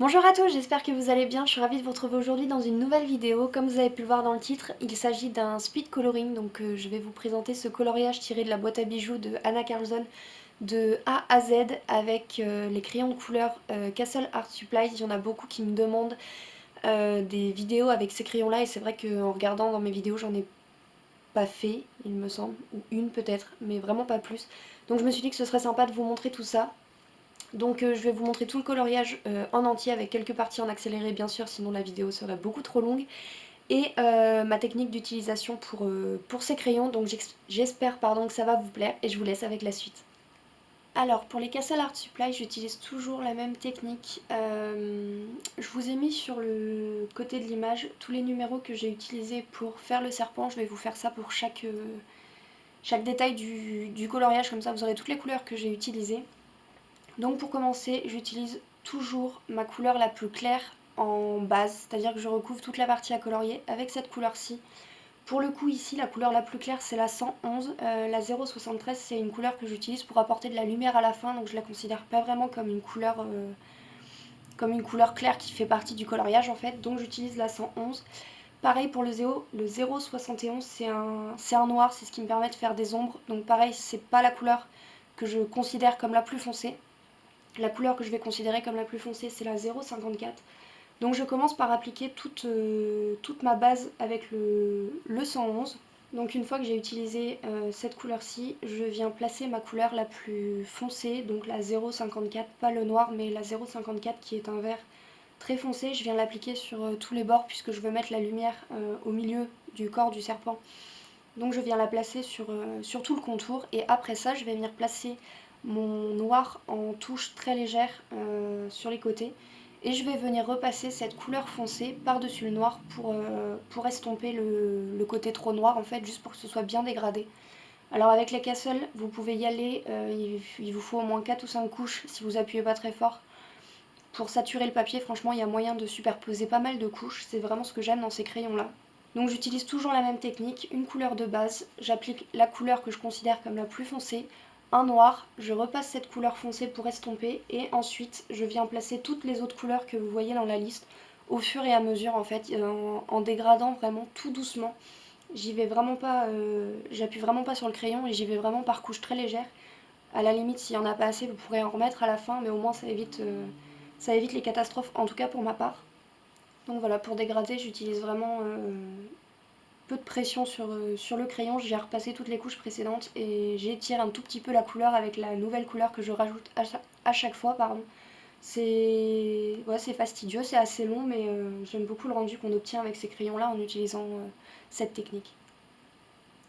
Bonjour à tous, j'espère que vous allez bien, je suis ravie de vous retrouver aujourd'hui dans une nouvelle vidéo. Comme vous avez pu le voir dans le titre, il s'agit d'un speed coloring, donc je vais vous présenter ce coloriage tiré de la boîte à bijoux de Anna Carlson de A à Z avec les crayons de couleur Castle Art Supplies. Il y en a beaucoup qui me demandent des vidéos avec ces crayons là et c'est vrai qu'en regardant dans mes vidéos j'en ai pas fait, il me semble, ou une peut-être, mais vraiment pas plus. Donc je me suis dit que ce serait sympa de vous montrer tout ça. Donc je vais vous montrer tout le coloriage en entier avec quelques parties en accéléré bien sûr, sinon la vidéo serait beaucoup trop longue. Et ma technique d'utilisation pour ces crayons, donc j'espère que ça va vous plaire et je vous laisse avec la suite. Alors pour les Castle Art Supply, j'utilise toujours la même technique. Je vous ai mis sur le côté de l'image tous les numéros que j'ai utilisés pour faire le serpent. Je vais vous faire ça pour chaque détail du coloriage, comme ça vous aurez toutes les couleurs que j'ai utilisées. Donc pour commencer, j'utilise toujours ma couleur la plus claire en base, c'est-à-dire que je recouvre toute la partie à colorier avec cette couleur-ci. Pour le coup ici, la couleur la plus claire c'est la 111, la 073 c'est une couleur que j'utilise pour apporter de la lumière à la fin, donc je la considère pas vraiment comme une couleur claire qui fait partie du coloriage en fait, donc j'utilise la 111. Pareil pour le 071 c'est un noir, c'est ce qui me permet de faire des ombres, donc pareil c'est pas la couleur que je considère comme la plus foncée. La couleur que je vais considérer comme la plus foncée, c'est la 0,54. Donc je commence par appliquer toute ma base avec le 111. Donc une fois que j'ai utilisé cette couleur-ci, je viens placer ma couleur la plus foncée, donc la 0,54, pas le noir, mais la 0,54 qui est un vert très foncé. Je viens l'appliquer sur tous les bords puisque je veux mettre la lumière au milieu du corps du serpent. Donc je viens la placer sur tout le contour et après ça je vais venir placer mon noir en touche très légère sur les côtés et je vais venir repasser cette couleur foncée par-dessus le noir pour estomper le côté trop noir en fait, juste pour que ce soit bien dégradé. Alors avec les castles vous pouvez y aller, il vous faut au moins 4 ou 5 couches si vous appuyez pas très fort. Pour saturer le papier, franchement, il y a moyen de superposer pas mal de couches, c'est vraiment ce que j'aime dans ces crayons-là. Donc j'utilise toujours la même technique, une couleur de base, j'applique la couleur que je considère comme la plus foncée, un noir, je repasse cette couleur foncée pour estomper et ensuite je viens placer toutes les autres couleurs que vous voyez dans la liste au fur et à mesure en fait, en dégradant vraiment tout doucement. J'y vais vraiment pas, j'appuie vraiment pas sur le crayon et j'y vais vraiment par couches très légères. À la limite, s'il y en a pas assez, vous pourrez en remettre à la fin, mais au moins ça évite les catastrophes, en tout cas pour ma part. Donc voilà, pour dégrader, j'utilise vraiment peu de pression sur le crayon. J'ai repassé toutes les couches précédentes et j'étire un tout petit peu la couleur avec la nouvelle couleur que je rajoute à chaque fois. Pardon. C'est fastidieux, c'est assez long, mais j'aime beaucoup le rendu qu'on obtient avec ces crayons-là en utilisant cette technique.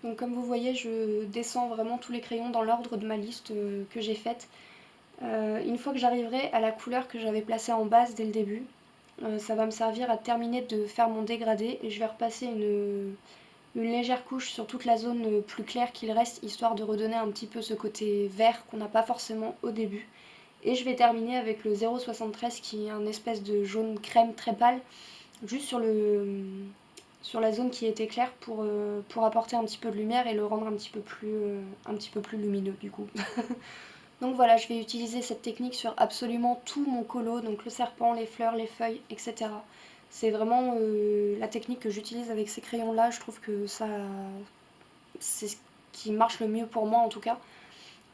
Donc comme vous voyez, je descends vraiment tous les crayons dans l'ordre de ma liste que j'ai faite. Une fois que j'arriverai à la couleur que j'avais placée en base dès le début, ça va me servir à terminer de faire mon dégradé et je vais repasser une légère couche sur toute la zone plus claire qu'il reste, histoire de redonner un petit peu ce côté vert qu'on n'a pas forcément au début. Et je vais terminer avec le 0,73 qui est un espèce de jaune crème très pâle, juste sur la zone qui était claire pour apporter un petit peu de lumière et le rendre un petit peu plus lumineux du coup. Donc voilà, je vais utiliser cette technique sur absolument tout mon colo, donc le serpent, les fleurs, les feuilles, etc. C'est vraiment la technique que j'utilise avec ces crayons-là. Je trouve que c'est ce qui marche le mieux pour moi en tout cas.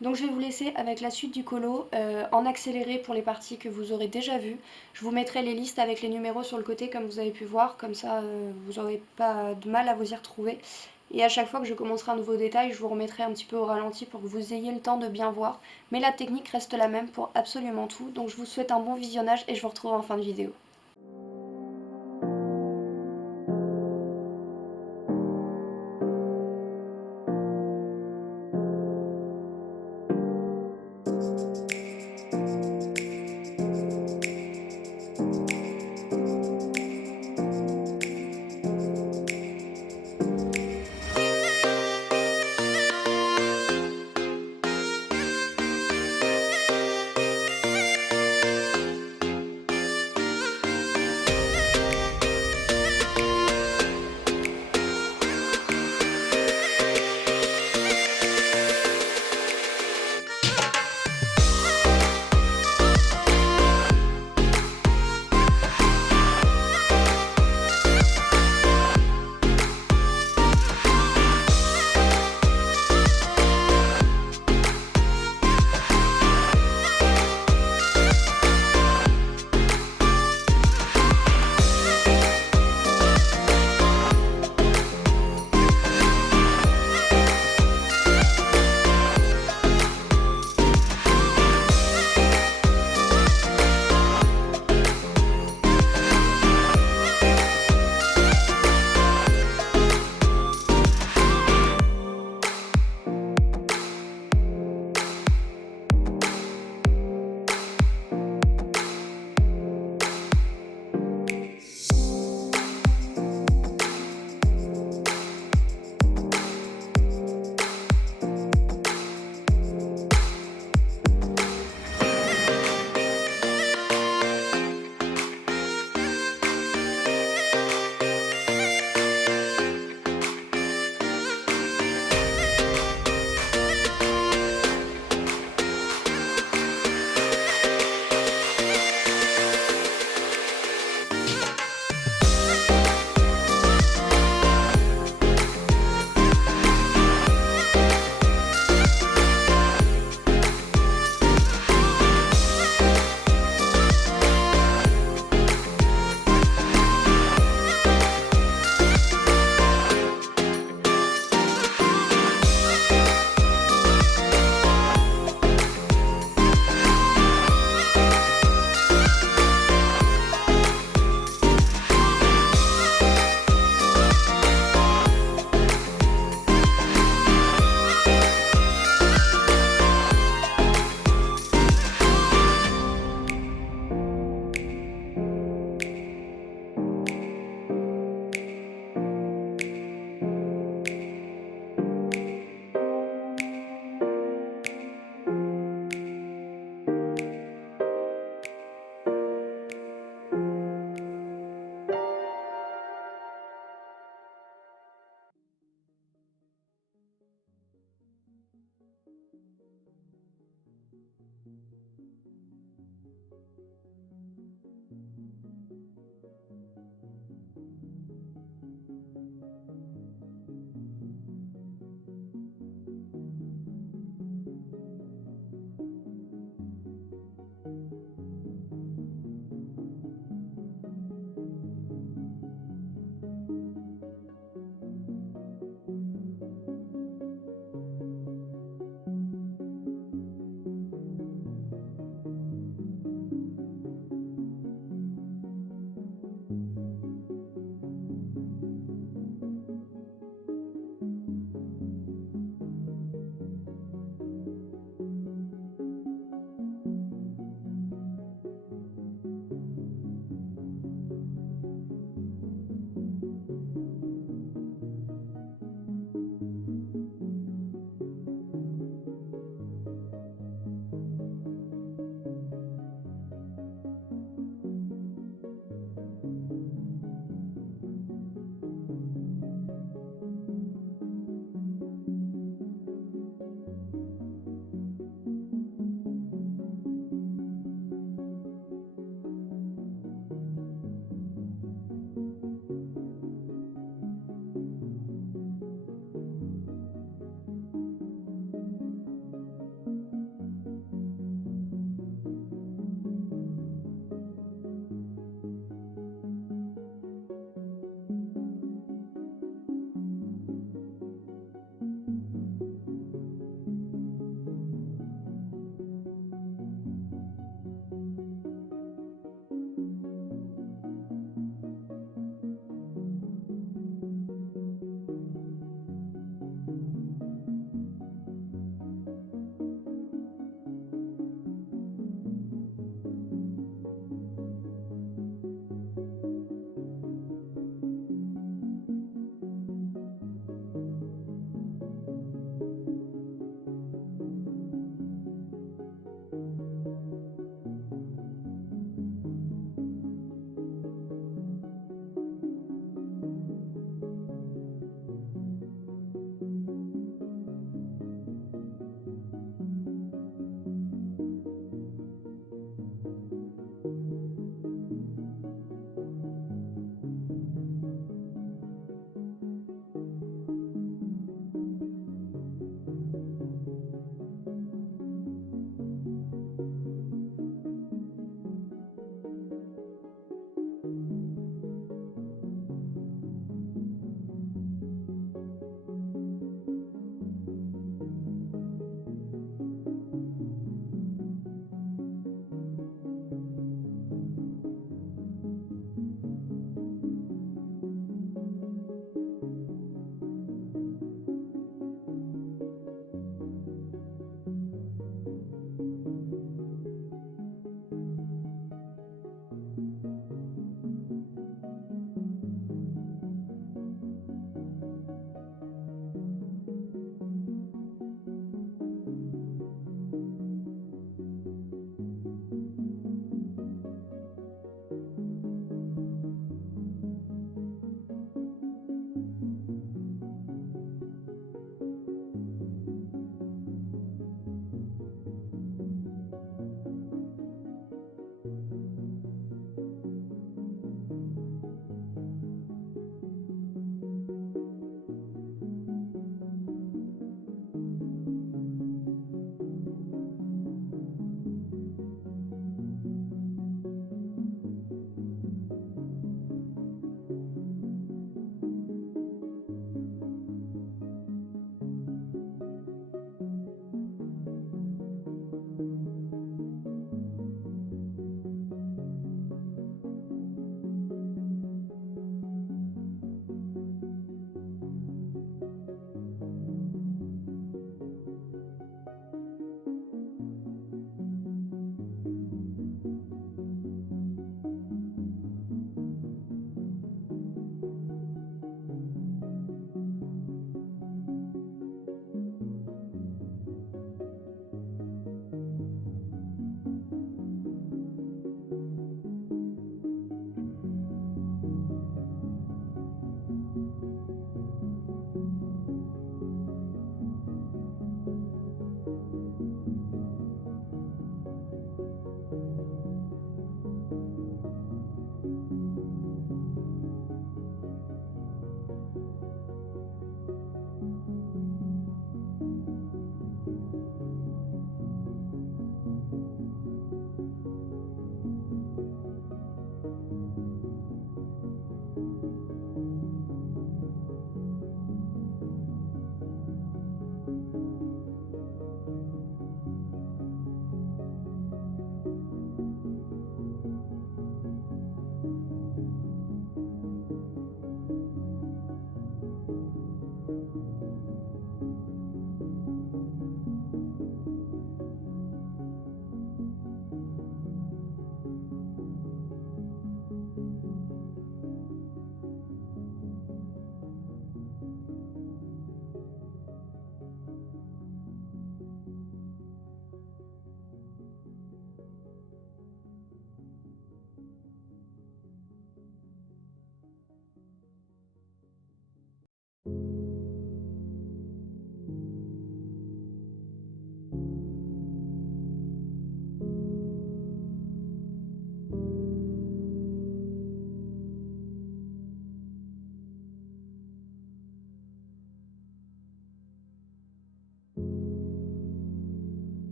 Donc je vais vous laisser avec la suite du colo en accéléré pour les parties que vous aurez déjà vues. Je vous mettrai les listes avec les numéros sur le côté comme vous avez pu voir, comme ça vous n'aurez pas de mal à vous y retrouver. Et à chaque fois que je commencerai un nouveau détail, je vous remettrai un petit peu au ralenti pour que vous ayez le temps de bien voir. Mais la technique reste la même pour absolument tout, donc je vous souhaite un bon visionnage et je vous retrouve en fin de vidéo.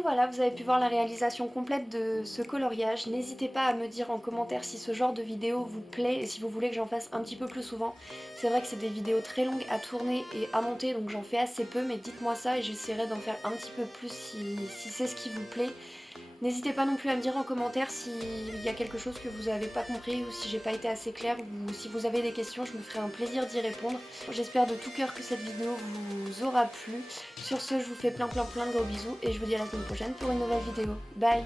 Donc voilà, vous avez pu voir la réalisation complète de ce coloriage. N'hésitez pas à me dire en commentaire si ce genre de vidéo vous plaît et si vous voulez que j'en fasse un petit peu plus souvent. C'est vrai que c'est des vidéos très longues à tourner et à monter, donc j'en fais assez peu, mais dites-moi ça et j'essaierai d'en faire un petit peu plus si c'est ce qui vous plaît. N'hésitez pas non plus à me dire en commentaire s'il y a quelque chose que vous n'avez pas compris ou si j'ai pas été assez claire ou si vous avez des questions, je me ferai un plaisir d'y répondre. J'espère de tout cœur que cette vidéo vous aura plu. Sur ce, je vous fais plein de gros bisous et je vous dis à la semaine prochaine pour une nouvelle vidéo. Bye!